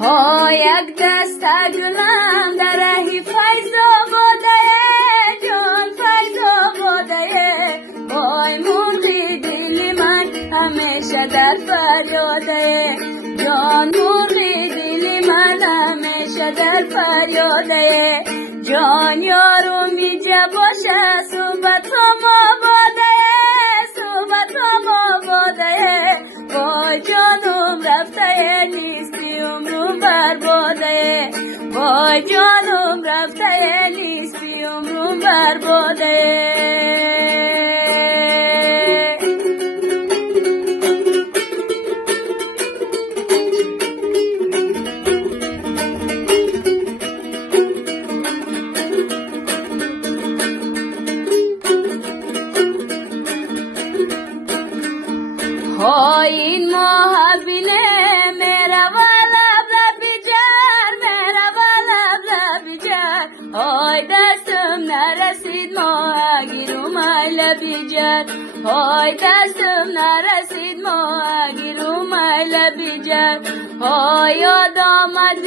ها یک دست گلم در رهی فیض آباده جان فیض آباده وای مرغی دل من همیشه در فریاده جان مرغی دل من همیشه در فریاده جان یارو میجه باشه صحبتم آباده صحبتم آباده وای جانم رفته نیستی عمرم برباده وای جانم رفته نیستی عمرم برباده های این ماه بینه میرا والا بجار میرا والا بجار های دستم نرسید ماه گیرو مایل بجار های دستم نرسید ماه گیرو مایل بجار های یاد آمد